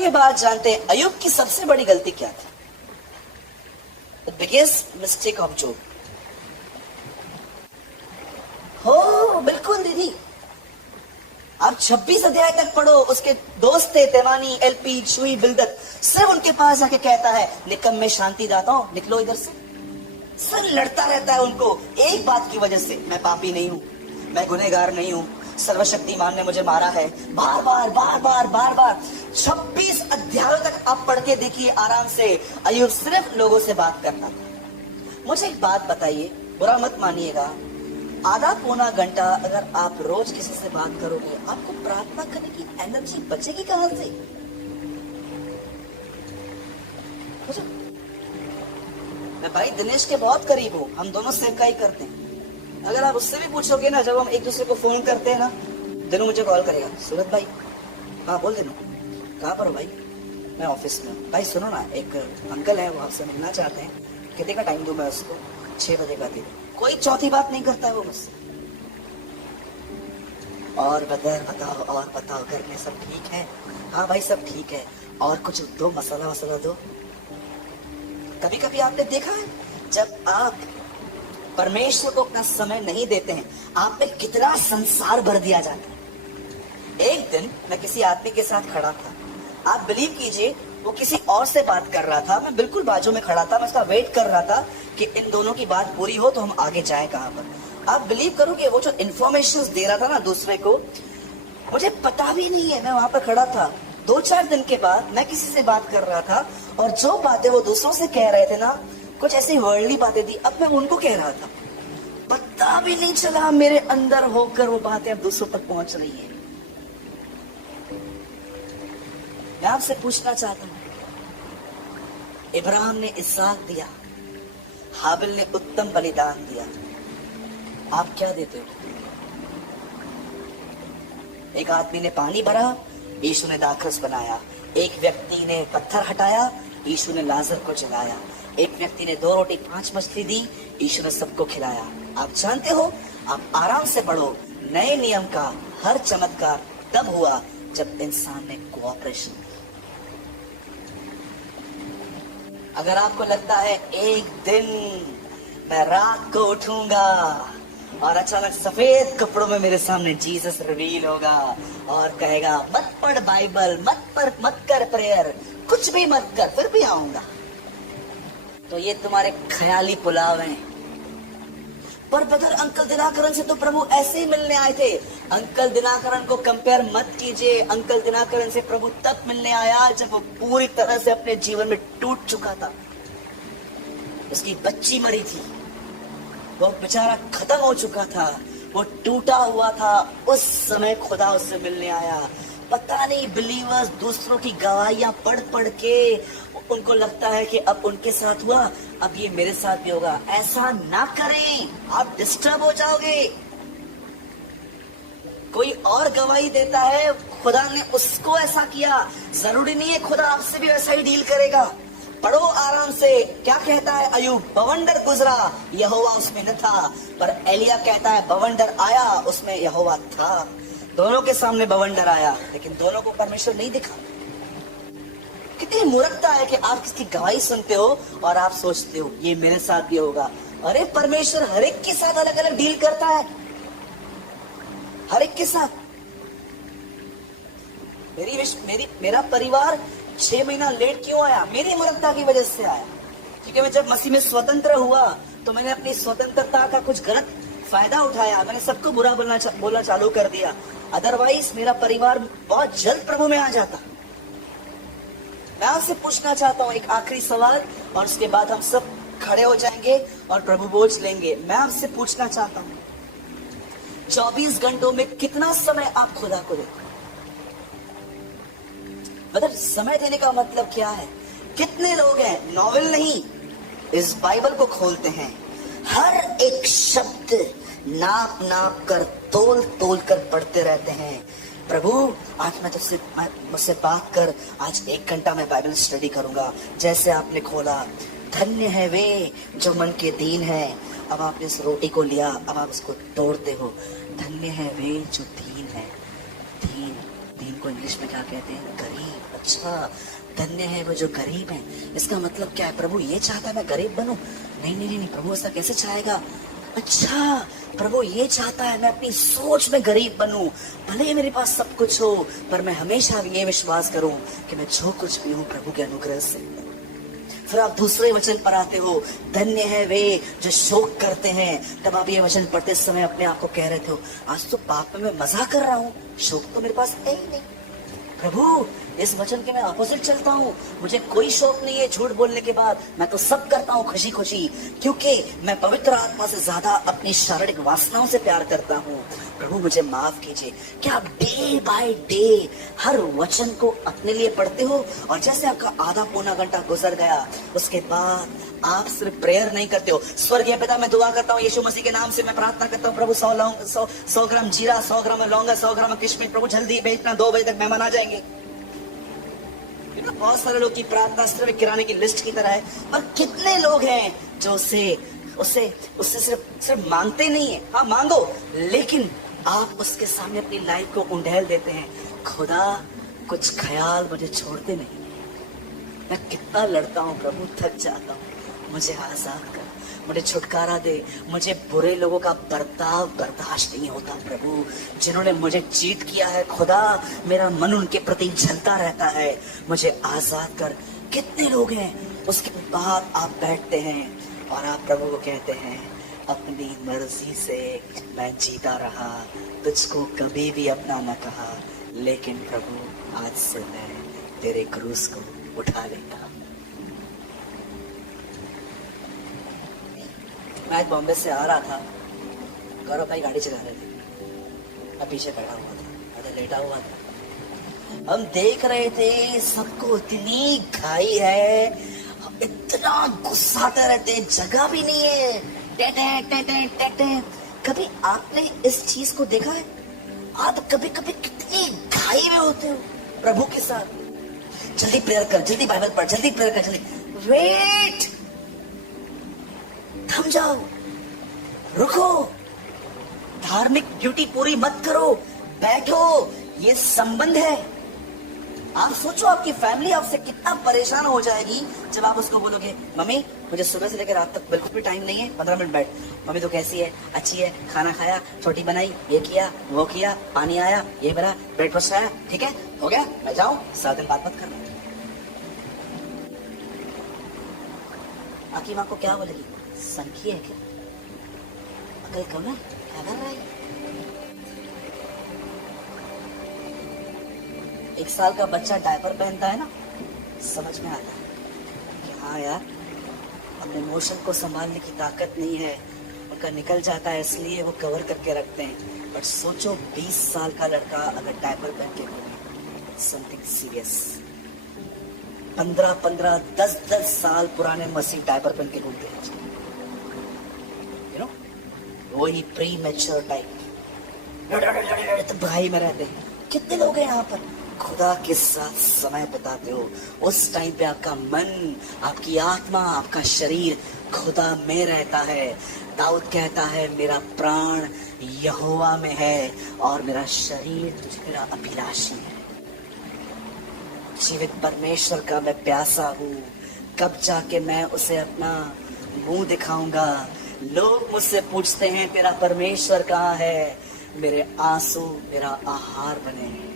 ये बात जानते हैं अय्यूब की सबसे बड़ी गलती क्या थी? द बिगेस्ट मिस्टेक ऑफ जोब। हो बिल्कुल दीदी, आप 26 अध्याय तक पढ़ो। उसके दोस्त थे तेमानी, एलपी, शुई, बिलदत, सिर्फ उनके पास जाके कहता है निकम में शांति दाता हूं, निकलो इधर से। सर लड़ता रहता है उनको एक बात की वजह से, मैं पापी नहीं हूं, मैं गुनहगार नहीं हूं, सर्वशक्तिमान ने मुझे मारा है। बार बार बार बार बार बार 26 अध्यायों तक आप पढ़ के देखिए आराम से। अय्यूब सिर्फ लोगों से बात करता था। मुझे एक बात बताइए, बुरा मत मानिएगा, आधा पौना घंटा अगर आप रोज किसी से बात करोगे, आपको प्रार्थना करने की एनर्जी बचेगी कहां से? मैं भाई दिनेश के बहुत करीब हूं, हम दोनों सेवकाई करते हैं। अगर आप उससे भी पूछोगे ना, जब हम एक दूसरे को फोन करते हैं ना, दिनों मुझे कॉल करेगा, सूरत भाई। हाँ बोल दिनों, कहाँ पर हो भाई? मैं ऑफिस में हूँ। भाई सुनो ना, एक अंकल है, वो आपसे मिलना चाहते हैं, कितने का टाइम दूं मैं उसको? 6 बजे का दिन। कोई चौथी बात नहीं करता है वो मुझसे। और बताओ घर में सब ठीक है? हाँ भाई सब ठीक है। और कुछ दो, मसाला वसाला दो। कभी कभी आपने देखा है, जब आप परमेश्वर को अपना समय नहीं देते हैं, आप में कितना संसार भर दिया जाता है। एक दिन मैं किसी आदमी के साथ खड़ा था, आप बिलीव कीजिए वो किसी और से बात कर रहा था, मैं बिल्कुल बाजू में खड़ा था, मैं उसका वेट कर रहा था कि इन दोनों की बात पूरी हो तो हम आगे जाएं कहां पर। आप बिलीव करोगे वो जो इन्फॉर्मेशन दे रहा था ना दूसरे को, मुझे पता भी नहीं है, मैं वहां पर खड़ा था। 2-4 दिन के बाद मैं किसी से बात कर रहा था और जो बातें वो दूसरों से कह रहे थे ना, कुछ ऐसी वर्ल्डली बातें थी, अब मैं उनको कह रहा था, पता भी नहीं चला मेरे अंदर होकर वो बातें अब दूसरों तक पहुंच रही है। मैं आपसे पूछना चाहता हूं, इब्राहिम ने इसहाक दिया, हाबिल ने उत्तम बलिदान दिया, आप क्या देते हो? एक आदमी ने पानी भरा, यीशु ने दाखरस बनाया। एक व्यक्ति ने पत्थर हटाया, यीशु ने लाजर को जलाया। एक व्यक्ति ने 2 रोटी 5 मछली दी, यीशु ने सबको खिलाया। आप जानते हो, आप आराम से पढ़ो, नए नियम का हर चमत्कार तब हुआ जब इंसान ने कोऑपरेशन। अगर आपको लगता है एक दिन मैं रात को उठूंगा और अचानक सफेद कपड़ों में मेरे सामने जीसस रिवील होगा और कहेगा मत पढ़ बाइबल, मत कर प्रेयर, कुछ भी मत कर, फिर भी आऊंगा, तो ये तुम्हारे ख्याली पुलाव हैं। पर ब्रदर अंकल दिनाकरन से तो प्रभु ऐसे ही मिलने आए थे। अंकल दिनाकरन को कंपेयर मत कीजिए। अंकल दिनाकरन से प्रभु तब मिलने आया जब वो पूरी तरह से अपने जीवन में टूट चुका था। उसकी बच्ची मरी थी, वो बेचारा खत्म हो चुका था, वो टूटा हुआ था। उस समय खुदा उससे मिलने आया। पता नहीं बिलीवर्स दूसरों की गवाहियां पढ़ पढ़ के उनको लगता है कि अब उनके साथ हुआ, अब ये मेरे साथ भी होगा। ऐसा ना करें, आप डिस्टर्ब हो जाओगे। कोई और गवाही देता है, खुदा ने उसको ऐसा किया, जरूरी नहीं है खुदा आपसे भी वैसा ही डील करेगा। पढ़ो आराम से। क्या कहता है अय्यूब? बवंडर गुजरा, यहोवा उसमें न था। पर एलिया कहता है बवंडर आया, उसमें यहोवा था। दोनों के सामने बवंडर आया, लेकिन दोनों को परमेश्वर नहीं दिखा। कितनी मूर्खता है कि आप किसकी गवाही सुनते हो और आप सोचते हो ये मेरे साथ भी होगा। अरे परमेश्वर हर एक के साथ अलग अलग डील करता है, हर एक के साथ। मेरा परिवार 6 महीना लेट क्यों आया? मेरी मूर्खता की वजह से आया। क्योंकि मैं जब मसीह में स्वतंत्र हुआ तो मैंने अपनी स्वतंत्रता का कुछ गलत फायदा उठाया, मैंने सबको बुरा बोलना चालू कर दिया। अदरवाइज मेरा परिवार बहुत जल्द प्रभु में आ जाता। मैं आपसे पूछना चाहता हूं एक आखिरी सवाल और उसके बाद हम सब खड़े हो जाएंगे और प्रभु बोझ लेंगे। मैं आपसे पूछना चाहता हूं 24 घंटों में कितना समय आप खुदा को देते? मतलब समय देने का मतलब क्या है? कितने लोग हैं नॉवेल नहीं, इस बाइबल को खोलते हैं, हर एक शब्द नाप नाप कर तोल तोल कर पढ़ते रहते हैं। प्रभु आज मुझसे बात कर, आज 1 घंटा मैं बाइबल स्टडी करूंगा। जैसे आपने खोला, धन्य है वे जो मन के दीन है। अब आपने इस रोटी को लिया, अब आप इसको तोड़ते हो। धन्य है वे जो दीन है। दीन को इंग्लिश में क्या कहते हैं? गरीब। अच्छा, धन्य है वो जो गरीब है। इसका मतलब क्या है? प्रभु ये चाहता है मैं गरीब बनूं? नहीं नहीं नहीं, प्रभु ऐसा कैसे चाहेगा? अच्छा, प्रभु ये चाहता है मैं अपनी सोच में गरीब बनूं, भले ही मेरे पास सब कुछ हो, पर मैं हमेशा ये विश्वास करूं कि मैं जो कुछ भी हूं प्रभु के अनुग्रह से। फिर आप दूसरे वचन पर आते हो, धन्य है वे जो शोक करते हैं। तब आप ये वचन पढ़ते समय अपने आप को कह रहे थे, आज तो पाप में मैं मजा कर रहा हूँ, शोक तो मेरे पास है ही नहीं। प्रभु, इस वचन के मैं अपोजिट चलता हूँ, मुझे कोई शौक नहीं है झूठ बोलने के बाद, मैं तो सब करता हूँ खुशी खुशी, क्योंकि मैं पवित्र आत्मा से ज्यादा अपनी शारीरिक वासनाओं से प्यार करता हूँ। प्रभु मुझे माफ कीजिए। क्या आप डे बाय डे हर वचन को अपने लिए पढ़ते हो? और जैसे आपका आधा पौना घंटा गुजर गया, उसके बाद आप सिर्फ प्रेयर नहीं करते हो, स्वर्गीय पिता मैं दुआ करता हूँ यीशु मसीह के नाम से मैं प्रार्थना करता हूँ प्रभु 100 ग्राम जीरा, 100 ग्राम लौंगा, 100 ग्राम किशमिश, प्रभु जल्दी भेजना, 2 बजे तक मेहमान आ जाएंगे। बहुत सारे लोग की प्रार्थना सिर्फ किराने की लिस्ट की तरह है, और कितने लोग हैं जो उससे सिर्फ मांगते नहीं है। हाँ मांगो, लेकिन आप उसके सामने अपनी लाइफ को उंडेल देते हैं। खुदा कुछ ख्याल मुझे छोड़ते नहीं, मैं कितना लड़ता हूँ प्रभु, थक जाता हूँ, मुझे आजाद कर, मुझे छुटकारा दे, मुझे बुरे लोगों का बर्ताव बर्दाश्त नहीं होता प्रभु, जिन्होंने मुझे चीट किया है खुदा, मेरा मन उनके प्रति जलता रहता है, मुझे आजाद कर। कितने लोग हैं? उसके बाद आप बैठते हैं और आप प्रभु को कहते हैं, अपनी मर्जी से मैं जीता रहा, तुझको कभी भी अपना न कहा, लेकिन प्रभु आज से मैं तेरे क्रूस को उठा लेता। मैं बॉम्बे से आ रहा था, गौरव भाई गाड़ी चला रहे थे, मैं पीछे बैठा हुआ था, मैं लेटा हुआ था। हम देख रहे थे सबको इतनी घाई है, इतना गुस्साते रहते, जगह भी नहीं है, टेटे टेटे टेटे। कभी आपने इस चीज को देखा है? आप कभी कभी कितनी घाई में होते हो प्रभु के साथ। जल्दी प्रेयर कर, जल्दी बाइबल पढ़, जल्दी प्रेयर कर, जल्दी वेट, थम जाओ, रुको, धार्मिक ड्यूटी पूरी मत करो, बैठो, ये संबंध है। आप सोचो आपकी फैमिली आपसे कितना परेशान हो जाएगी जब आप उसको बोलोगे, मम्मी मुझे सुबह से लेकर रात तक बिल्कुल भी टाइम नहीं है, 15 मिनट बैठ। मम्मी तो कैसी है? अच्छी है, खाना खाया, छोटी बनाई, ये किया, वो किया, पानी आया, ये भरा, ब्रेकफास्ट आया, ठीक है, हो गया, मैं जाऊं, 7 दिन बात मत करना। आपकी माँ को क्या बोलेगी? संखी है क्या? अकल कम है, क्या कर रहा है? 1 साल का बच्चा डायपर पहनता है ना, समझ में आता है कि हाँ यार, अपने इमोशन को संभालने की ताकत नहीं है, उनका निकल जाता है, इसलिए वो कवर करके रखते हैं। बट सोचो 20 साल का लड़का अगर डायपर पहन के घूमे, समथिंग सीरियस। 15-15, 10-10 साल पुराने मसीह डायपर पहन के घूमते हैं, यू नो, वही प्री मैच्योर टाइप, तो भाई में रहते हैं। कितने लोग हैं यहाँ पर खुदा के साथ समय बिताते हो, उस टाइम पे आपका मन, आपकी आत्मा, आपका शरीर खुदा में रहता है। दाऊद कहता है, मेरा प्राण यहोवा में है और मेरा शरीर तुझ मेरा अभिलाषी है। जीवित परमेश्वर का मैं प्यासा हूँ, कब जाके मैं उसे अपना मुंह दिखाऊंगा। लोग मुझसे पूछते हैं तेरा परमेश्वर कहाँ है, मेरे आंसू मेरा आहार बने हैं।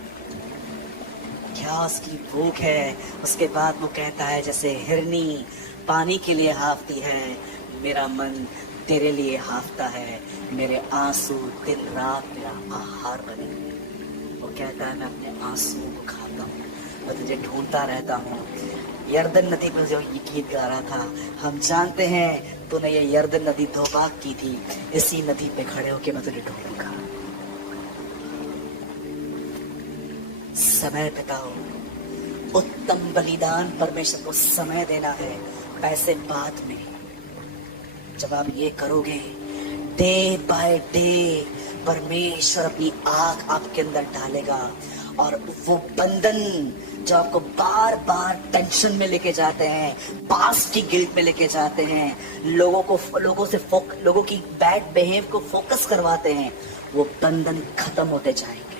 क्या उसकी भूख है। उसके बाद वो कहता है, जैसे हिरनी पानी के लिए हाफती है, मेरा मन तेरे लिए हाफता है, मेरे आंसू दिन रात मेरा आहार बने। वो कहता है, मैं अपने आंसुओं को खाता हूँ, मैं तुझे ढूंढता रहता हूँ। यर्दन नदी पर जो ये गीत गा रहा था, हम जानते हैं तूने ये यर्दन नदी धोबाक की थी, इसी नदी पे खड़े होके मैं तुझे ढूंढूंगा। समय बिताओ, उत्तम बलिदान परमेश्वर को समय देना है, पैसे बाद में। जब आप ये करोगे, डे बाय डे परमेश्वर अपनी आंख आपके अंदर डालेगा, और वो बंधन जो आपको बार बार टेंशन में लेके जाते हैं, पास्ट की गिल्ट में लेके जाते हैं, लोगों की बैड बिहेव को फोकस करवाते हैं, वो बंधन खत्म होते जाएंगे,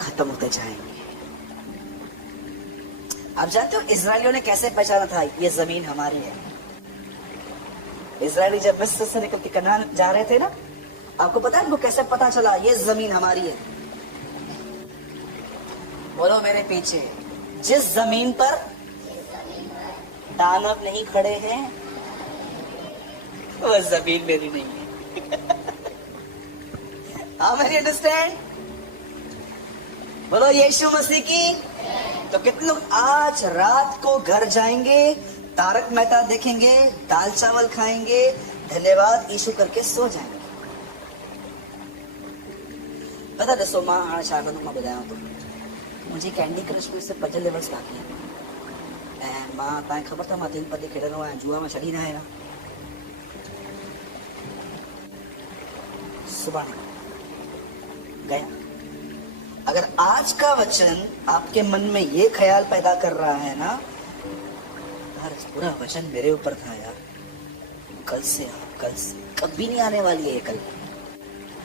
खत्म होते जाएंगे। आप जानते हो इजरायलियों ने कैसे पहचाना था ये जमीन हमारी है? इजरायली जब मिस्र से निकल के कनान जा रहे थे ना, आपको पता है उनको कैसे पता चला ये जमीन हमारी है? बोलो मेरे पीछे, जिस जमीन पर दानव नहीं खड़े हैं वो जमीन मेरी नहीं है। How many understand? बोलो यीशु मसीह की। तो कितने लोग आज रात को घर जाएंगे, तारक मेहता देखेंगे, दाल चावल खाएंगे, धन्यवाद यीशु करके सो जाएंगे? पता दसो मां हाणे छा कंदुमि मां ॿुधायांव थो। मुंहिंजी कैंडी क्रश में सिर्फ 5 लेवल्स बाक़ी आहिनि ऐं मां तव्हांखे ख़बर अथव मां 3 पते खेॾंदो आहियां, जुआ में छॾी न आहियां। सुभाणे गया। अगर आज का वचन आपके मन में ये ख्याल पैदा कर रहा है ना, यार पूरा वचन मेरे ऊपर था यार, कल से कभी नहीं आने वाली है कल,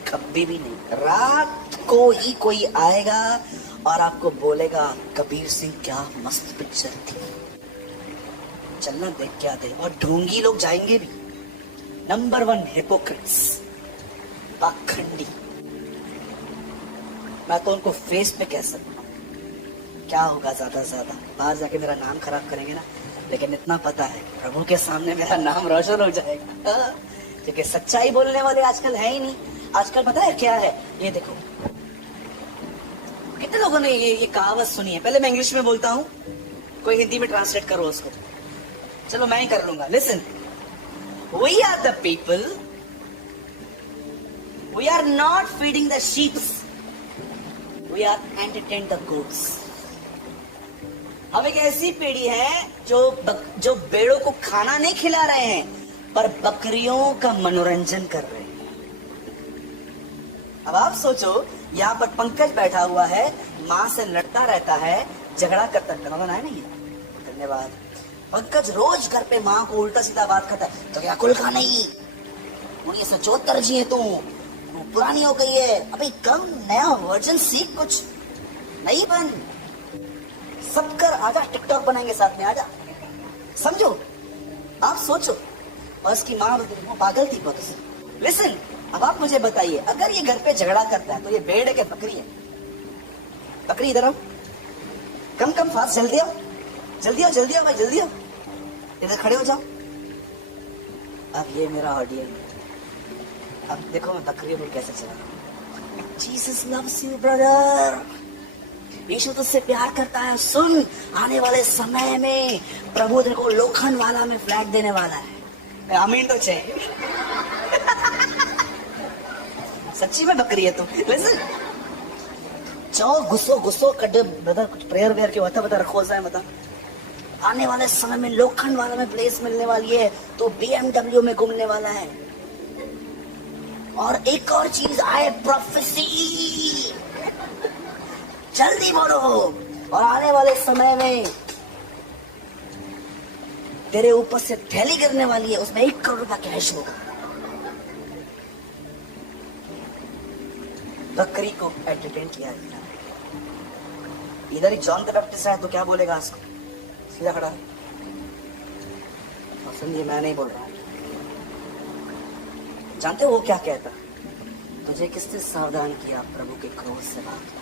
कभी भी नहीं। रात को ही कोई आएगा और आपको बोलेगा कबीर सिंह क्या मस्त पिक्चर थी, चलना देख के आते। और ढोंगी लोग जाएंगे भी। नंबर 1 हिपोक्रेट्स, पाखंडी। मैं तो उनको फेस पे कह सकता हूँ। क्या होगा ज्यादा से ज्यादा, बाहर जाके मेरा नाम खराब करेंगे ना, लेकिन इतना पता है प्रभु के सामने मेरा नाम रोशन हो जाएगा। क्योंकि सच्चाई बोलने वाले आजकल है ही नहीं। आजकल पता है क्या है, ये देखो कितने लोगों ने ये कहावत सुनी है। पहले मैं इंग्लिश में बोलता हूँ, कोई हिंदी में ट्रांसलेट करो उसको। चलो मैं ही कर लूंगा। Listen, we are the people, we are not feeding the sheeps, we are entertain the goats. हम एक ऐसी पीढ़ी है जो भेड़ों को खाना नहीं खिला रहे हैं, पर बकरियों का मनोरंजन कर रहे हैं। अब आप सोचो, यहाँ पर पंकज बैठा हुआ है, माँ से लड़ता रहता है, झगड़ा करता है ना, ये धन्यवाद। पंकज रोज घर पे माँ को उल्टा सीधा बात करता है, तो क्या कुल का नहीं, 1974 जी है तू पुरानी हो गई है, अभी कम नया वर्जन सीख, कुछ नहीं बन, सब कर, आजा टिकटॉक बनाएंगे साथ में, आजा। समझो, आप सोचो। और उसकी माँ वो पागल थी बहुत से। लिसन, अब आप मुझे बताइए, अगर ये घर पे झगड़ा करता है तो ये भेड़ है कि बकरी है? बकरी इधर आओ, कम फास्ट, जल्दी आओ भाई, जल्दी आओ, इधर खड़े हो जाओ। अब ये मेरा ऑडियंस, अब देखो मैं बकरियों को कैसे चला रहा हूँ। जीसस लव्स यू ब्रदर, यीशु तुझसे प्यार करता है। सुन, आने वाले समय में प्रभु तेरे को लोखंड वाला में फ्लैट देने वाला है। आमीन तो चाहिए। सच्ची में बकरी है तू। लिसन, जाओ गुस्सो कड ब्रदर, कुछ प्रेयर वेयर के बता रखो जाए, बता। आने वाले समय में लोखंड वाला में प्लेस मिलने वाली है, तो BMW में घूमने वाला है। और एक और चीज आए, प्रोफेसी, जल्दी बोलो। और आने वाले समय में तेरे ऊपर से थैली गिरने वाली है, उसमें 1 करोड़ रुपया कैश होगा। बकरी को एंटरटेन किया गया। इधर ही जॉन द बैप्टिस्ट है, तो क्या बोलेगा उसको? सीधा खड़ा। और सुनिए, मैं नहीं बोल रहा हूं। जानते हो वो क्या कहता? तुझे किसने सावधान किया प्रभु के क्रोध से भागना।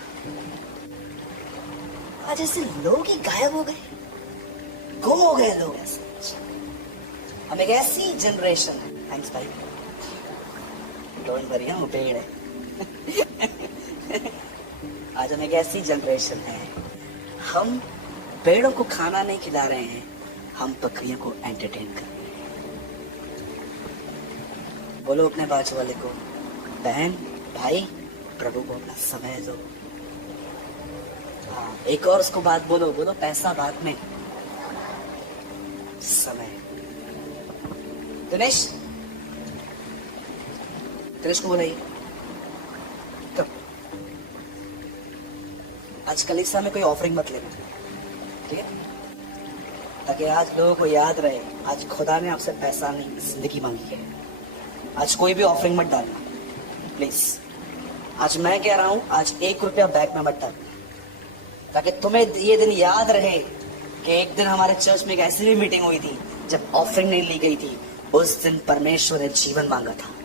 आज ऐसे लोग ही गायब हो गए, गुम हो गए लोग ऐसे। हम एक ऐसी जनरेशन है, थैंक्स भाई, डोंट वरी, हम पेड़ है। आज हम एक ऐसी जनरेशन है, हम पेड़ों को खाना नहीं खिला रहे हैं, हम बकरियों को एंटरटेन कर रहे हैं। बोलो अपने बाजू वाले को, बहन भाई, प्रभु को अपना समय दो। हाँ, एक और उसको बात बोलो, पैसा बाद में, समय। दिनेश को बोला, कब आज कलीसिया में कोई ऑफरिंग मत लेना, ठीक है? ताकि आज लोगों को याद रहे, आज खुदा ने आपसे पैसा नहीं, जिंदगी मांगी है। आज कोई भी ऑफरिंग मत डालना प्लीज। आज मैं कह रहा हूं, आज 1 रुपया बैग में मत डालना, ताकि तुम्हें ये दिन याद रहे कि एक दिन हमारे चर्च में एक ऐसी भी मीटिंग हुई थी जब ऑफरिंग नहीं ली गई थी। उस दिन परमेश्वर ने जीवन मांगा था।